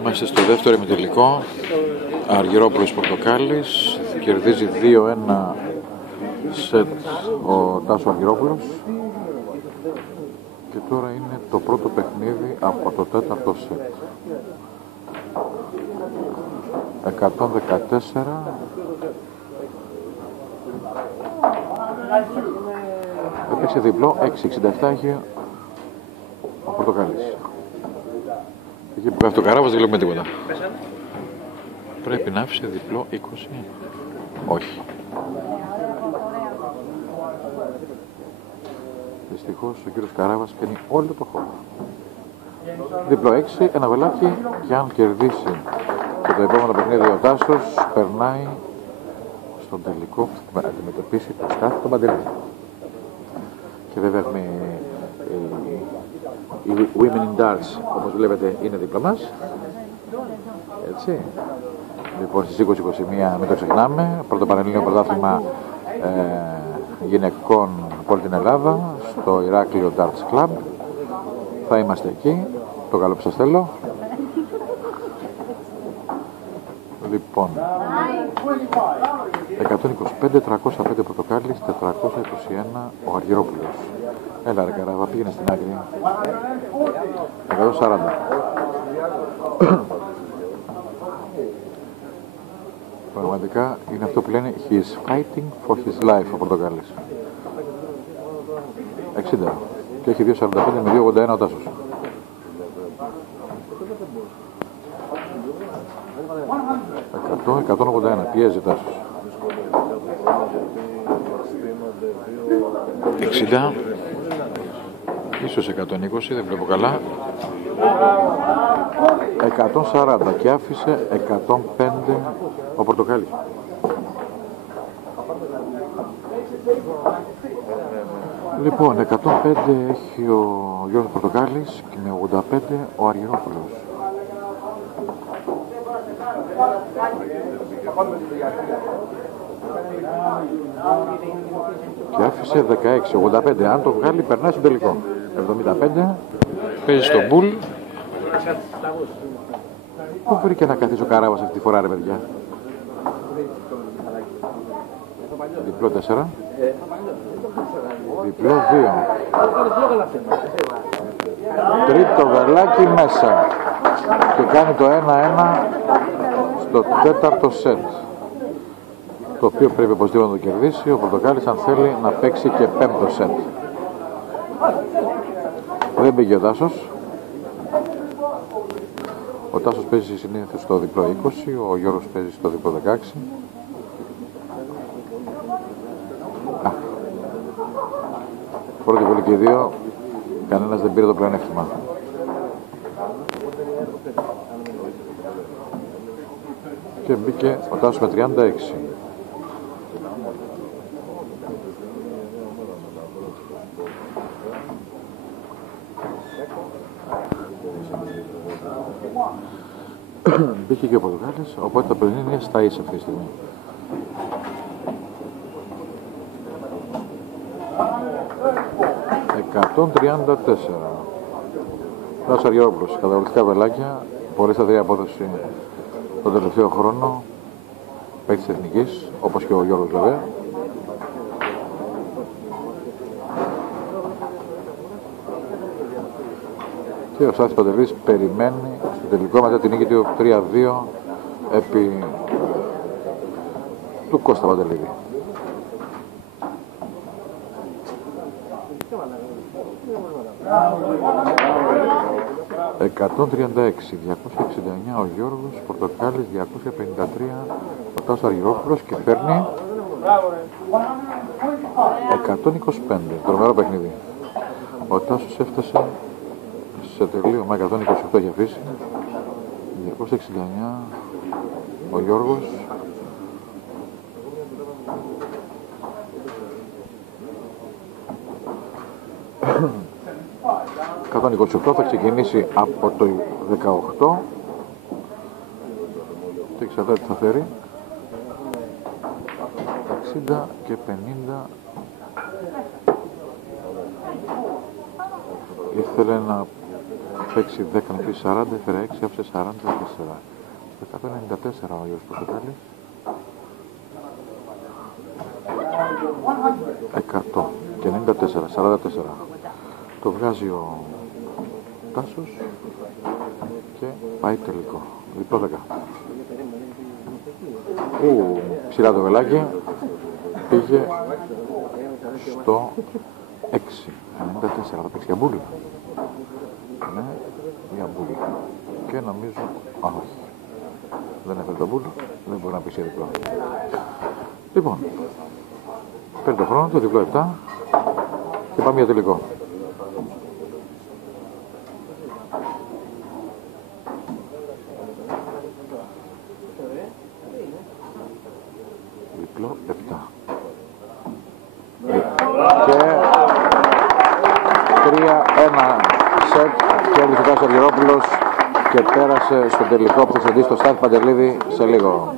Είμαστε στο δεύτερο ημιτελικό. Αργυρόπουλος Πορτοκάλης. Κερδίζει 2-1 σετ ο Τάσο Αργυρόπουλος. Και τώρα είναι το πρώτο παιχνίδι από το τέταρτο σετ. 114. Έπαιξε διπλό 6-67 έχει ο Πορτοκάλης. Εκεί που πέφτει ο Καράβας δεν βλέπουμε τίποτα. Πρέπει να άφησε διπλό 20. Όχι. Δυστυχώς ο κύριος Καράβας παίρνει όλο το χώρο. Διπλό 6, ένα βελάκι, και αν κερδίσει και το επόμενο παιχνίδι ο Τάσος περνάει στον τελικό που θα αντιμετωπίσει το Στάθη τον Παντελή. Και βέβαια έχουμε οι Women in Darts, όπως βλέπετε, είναι δίπλα μας. Έτσι. Λοιπόν, στις 20-21 μην το ξεχνάμε. Πρώτο Πανελλήνιο Πρωτάθλημα γυναικών από όλη την Ελλάδα, στο Ηράκλειο Darts Club. Θα είμαστε εκεί. Το καλό που σας θέλω. Λοιπόν, 125, 305 Πορτοκάλης, 421 ο Αργυρόπουλος. Έλα ρε Καράβα, πήγαινε στην άκρη. 140. Πραγματικά είναι αυτό που λένε he is fighting for his life ο Πορτοκάλης. 60. Και έχει 2.45 με 2.81 ο Τάσος. 181, πιέζει ο Τάσος. 60. Ίσως 120, δεν βλέπω καλά. 140 και άφησε 105 ο Πορτοκάλης. Λοιπόν, 105 έχει ο Γιώργος Πορτοκάλης και με 85 ο Αργυρόπουλος. Και άφησε 16, 85. Αν το βγάλει περνάει στο τελικό. 75. Παίζει στο μπουλ. Πού βρήκε να καθίσει ο Καράβας αυτή τη φορά ρε παιδιά? Διπλό 4. Διπλό 2. Τρίτο βελάκι μέσα. Και κάνει το 1-1 στο τέταρτο σετ. Το οποίο πρέπει οπωσδήποτε να το κερδίσει ο Πορτοκάλης αν θέλει να παίξει και πέμπτο σετ. Δεν πήγε ο Τάσος. Ο Τάσος παίζει συνήθως στο διπλό 20, ο Γιώργος παίζει στο διπλό 16. Πρώτη βολή και οι δύο, κανένας δεν πήρε το πλεονέκτημα. Και μπήκε ο Τάσος με 36. Μπήκε και ο Πορτοκάλης, οπότε τα παιχνίδια είναι στα ίσα αυτή τη στιγμή. $134. Τάσος Αργυρόπουλος, καταπληκτικά βελάκια, πολύ σταθερή απόδοση τον τελευταίο χρόνο, παίκτης της Εθνικής, όπως και ο Γιώργος βέβαια. Και ο Στάθης Παντελής περιμένει στο τελικό μετά την νίκη του 3-2 επί του Κώστα Παντελίδη. $136, 269 ο Γιώργος Πορτοκάλης, 253 ο Τάσος Αργυρόπουλος και φέρνει 125, τρομερό παιχνίδι. Ο Τάσος έφτασε σε τελείωμα, 128 έχει αφήσει, 269 ο Γιώργος. ...128 θα ξεκινήσει από το 18 και εξαρτάται τι θα φέρει. 60 και 50 ήθελε να παίξει 10 νικήσει 40, έφερε 6, άφησε 44. 194 ο Γιώργος Πορτοκάλης. 100 και 94, 44. Το βγάζει ο Τάσος και πάει τελικό. Διπλό 10. Ψηλά το βελάκι, πήγε στο 6, 94, θα παίξει για μπούλι. Ναι, για μπούλι. Και νομίζω, όχι, δεν έφερε το μπούλι, δεν μπορεί να πει σε διπλό. Λοιπόν, παίρνει το χρόνο, το διπλό 7 και πάμε για τελικό. Διπλό 7. Και 3-1 σετ κέρδισε ο Τάσος Αργυρόπουλος και πέρασε στο τελικό που θα σε δει στο Στάθη Παντελίδη σε λίγο.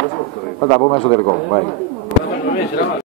Θα τα πούμε στο τελικό. Bye.